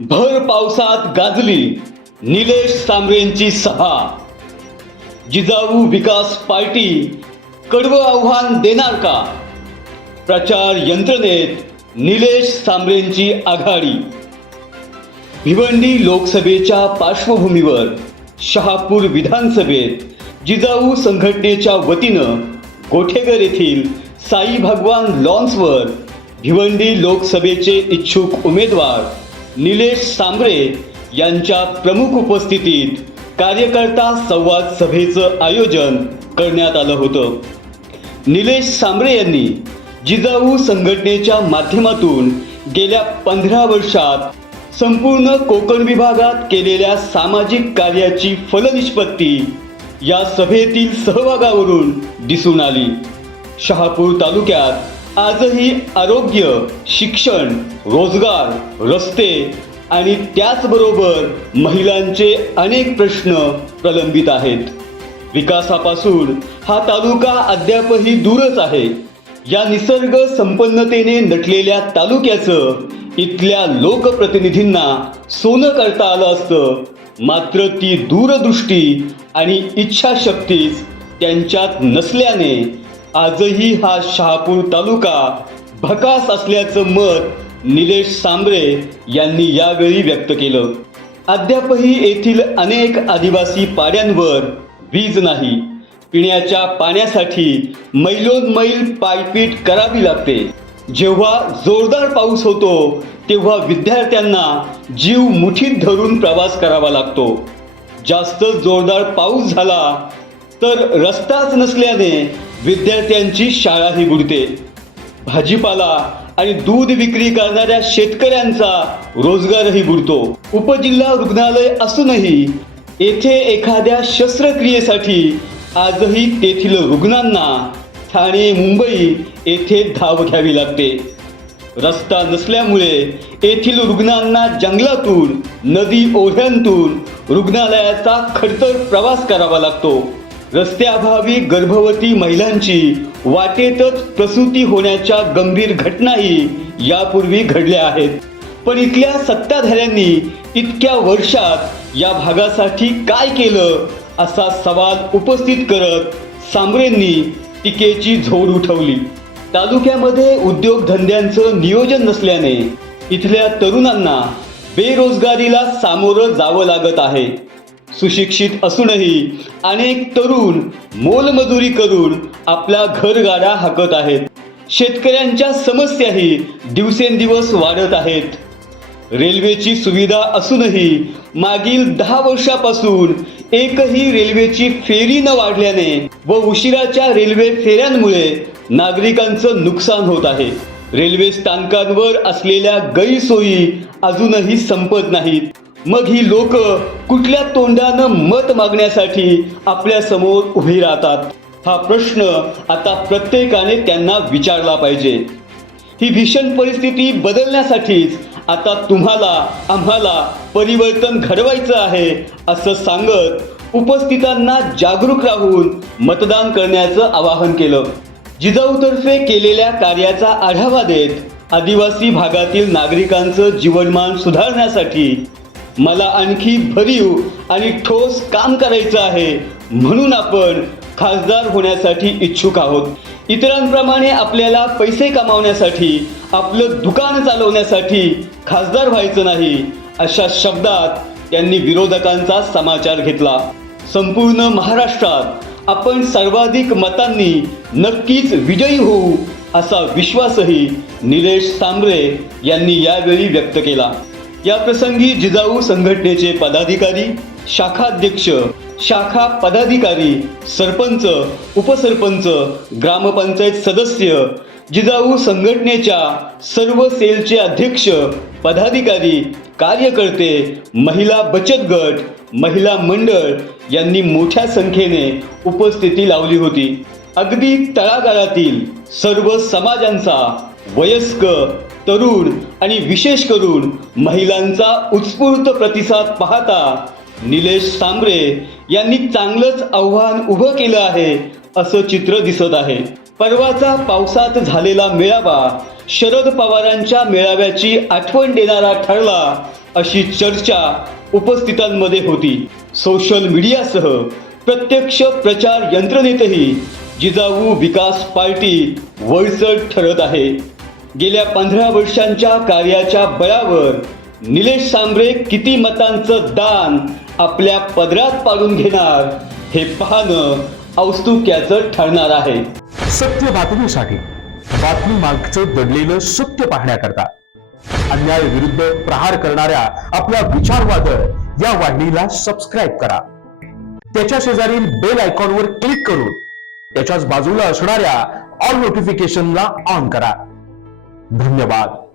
भर पावसात गाजली निलेश सांबरेंची सभा. जिजाऊ विकास पार्टी कडवं आव्हान देणार का? प्रचार यंत्रणेत निलेश सांबरेंची आघाडी. भिवंडी लोकसभेच्या पार्श्वभूमीवर शहापूर विधानसभेत जिजाऊ संघटनेच्या वतीनं गोठेगर येथील साई भगवान लॉन्सवर भिवंडी लोकसभेचे इच्छुक उमेदवार निलेश सांबरे यांच्या प्रमुख उपस्थितीत कार्यकर्ता संवाद सभेचं आयोजन करण्यात आलं होतं. निलेश सांबरे यांनी जिजाऊ संघटनेच्या माध्यमातून गेल्या पंधरा वर्षात संपूर्ण कोकण विभागात केलेल्या सामाजिक कार्याची फलनिष्पत्ती या सभेतील सहभागावरून दिसून आली. शहापूर तालुक्यात आजही आरोग्य शिक्षण रोजगार रस्ते आणि त्याचबरोबर महिलांचे अनेक प्रश्न प्रलंबित आहेत. विकासापासून हा तालुका अद्यापही दूरच आहे. या निसर्ग संपन्नतेने नटलेल्या तालुक्याचं इथल्या लोकप्रतिनिधींना सोनं करता आलं असतं. मात्र ती दूरदृष्टी आणि इच्छाशक्तीच त्यांच्यात नसल्याने आजही हा शहापूर तालुका भकास असल्याचं मत निलेश सांबरे यांनी यावेळी व्यक्त केलं. अद्यापही येथील अनेक आदिवासी पाड्यांवर वीज नाही. पिण्याच्या पाण्यासाठी मैलोन मैल पायपीट करावी लागते. जेव्हा जोरदार पाऊस होतो तेव्हा विद्यार्थ्यांना जीव मुठीत धरून प्रवास करावा लागतो. जास्त जोरदार पाऊस झाला तर रस्ताच नसल्याने विद्यार्थ्यांची शाळाही बुडते. भाजीपाला आणि दूध विक्री करणाऱ्या शेतकऱ्यांचा रोजगारही बुडतो. उपजिल्हा रुग्णालय असूनही येथे एखाद्या शस्त्रक्रियेसाठी आजही तेथील रुग्णांना ठाणे मुंबई येथे धाव घ्यावी लागते. रस्ता नसल्यामुळे येथील रुग्णांना जंगलातून नदी ओढ्यांतून रुग्णालयाचा खडतर प्रवास करावा लागतो. रस्त्याअभावी गर्भवती महिलांची वाटेतच प्रसूती होण्याच्या गंभीर घटनाही यापूर्वी घडल्या आहेत. पण इथल्या सत्ताधाऱ्यांनी इतक्या वर्षात या भागासाठी काय केलं असा सवाल उपस्थित करत सांबरेंनी टीकेची झोड उठवली. तालुक्यामध्ये उद्योगधंद्यांचं नियोजन नसल्याने इथल्या तरुणांना बेरोजगारीला सामोरं जावं लागत आहे. सुशिक्षित असूनही अनेक तरुण मोलमजुरी करून आपला घरगाडा हाकत आहेत. शेतकऱ्यांच्या समस्याही दिवसेंदिवस वाढत आहेत. रेल्वेची सुविधा असूनही मागील दहा वर्षापासून एकही रेल्वेची फेरी न वाढल्याने व उशिराच्या रेल्वे फेऱ्यांमुळे नागरिकांचं नुकसान होत आहे. रेल्वे स्थानकांवर असलेल्या गैरसोयी अजूनही संपत नाहीत. मग ही लोक कुठल्या तोंडानं मत मागण्यासाठी आपल्यासमोर उभी राहतात? हा प्रश्न आता प्रत्येकाने त्यांना विचारला पाहिजे. ही भीषण परिस्थिती बदलण्यासाठीच आता तुम्हाला आम्हाला परिवर्तन घडवायचं आहे असं सांगत उपस्थितांना जागरूक राहून मतदान करण्याचं आवाहन केलं. जिजाऊतर्फे केलेल्या कार्याचा आढावा देत आदिवासी भागातील नागरिकांचं जीवनमान सुधारण्यासाठी मला आणखी भरीव आणि ठोस काम करायचं आहे म्हणून आपण खासदार होण्यासाठी इच्छुक आहोत. इतरांप्रमाणे आपल्याला पैसे कमावण्यासाठी आपलं दुकान चालवण्यासाठी खासदार व्हायचं नाही अशा शब्दात त्यांनी विरोधकांचा समाचार घेतला. संपूर्ण महाराष्ट्रात आपण सर्वाधिक मतांनी नक्कीच विजयी होऊ असा विश्वासही निलेश सांबरे यांनी यावेळी व्यक्त केला. या प्रसंगी जिजाऊ संघटनेचे पदाधिकारी शाखाध्यक्ष शाखा पदाधिकारी सरपंच उपसरपंच ग्रामपंचायत सदस्य जिजाऊ संघटनेच्या सर्व सेलचे अध्यक्ष पदाधिकारी कार्यकर्ते महिला बचत गट महिला मंडळ यांनी मोठ्या संख्येने उपस्थिती लावली होती. अगदी तळागाळातील सर्व समाजांचा वयस्क तरुण आणि विशेष करून महिलांचा उत्स्फूर्त प्रतिसाद पाहता निलेश सांबरे यांनी चांगलंच आव्हान उभं केलं आहे असं चित्र दिसत आहे. परवाचा पावसात झालेला मेळावा शरद पवारांच्या मेळाव्याची आठवण देणारा ठरला अशी चर्चा उपस्थितांमध्ये होती. सोशल मीडियासह प्रत्यक्ष प्रचार यंत्रणेतही जिजाऊ विकास पार्टी वळसट ठरत आहे. गेल्या पंधरा वर्षांच्या कार्याच्या बळावर निलेश सांबरे किती मतांचं दान आपल्या पदरात पाडून घेणार हे पाहणं औस्तुक्याचं ठरणार आहे. सत्य बातमीसाठी बातमी मागचं दडलेलं सत्य पाहण्याकरता अन्याय विरुद्ध प्रहार करणाऱ्या आपल्या विचारवादळ या वाहिनीला सबस्क्राईब करा. त्याच्या शेजारील बेल आयकॉनवर क्लिक करून त्याच्याच बाजूला असणाऱ्या ऑल नोटिफिकेशनला ऑन करा. धन्यवाद.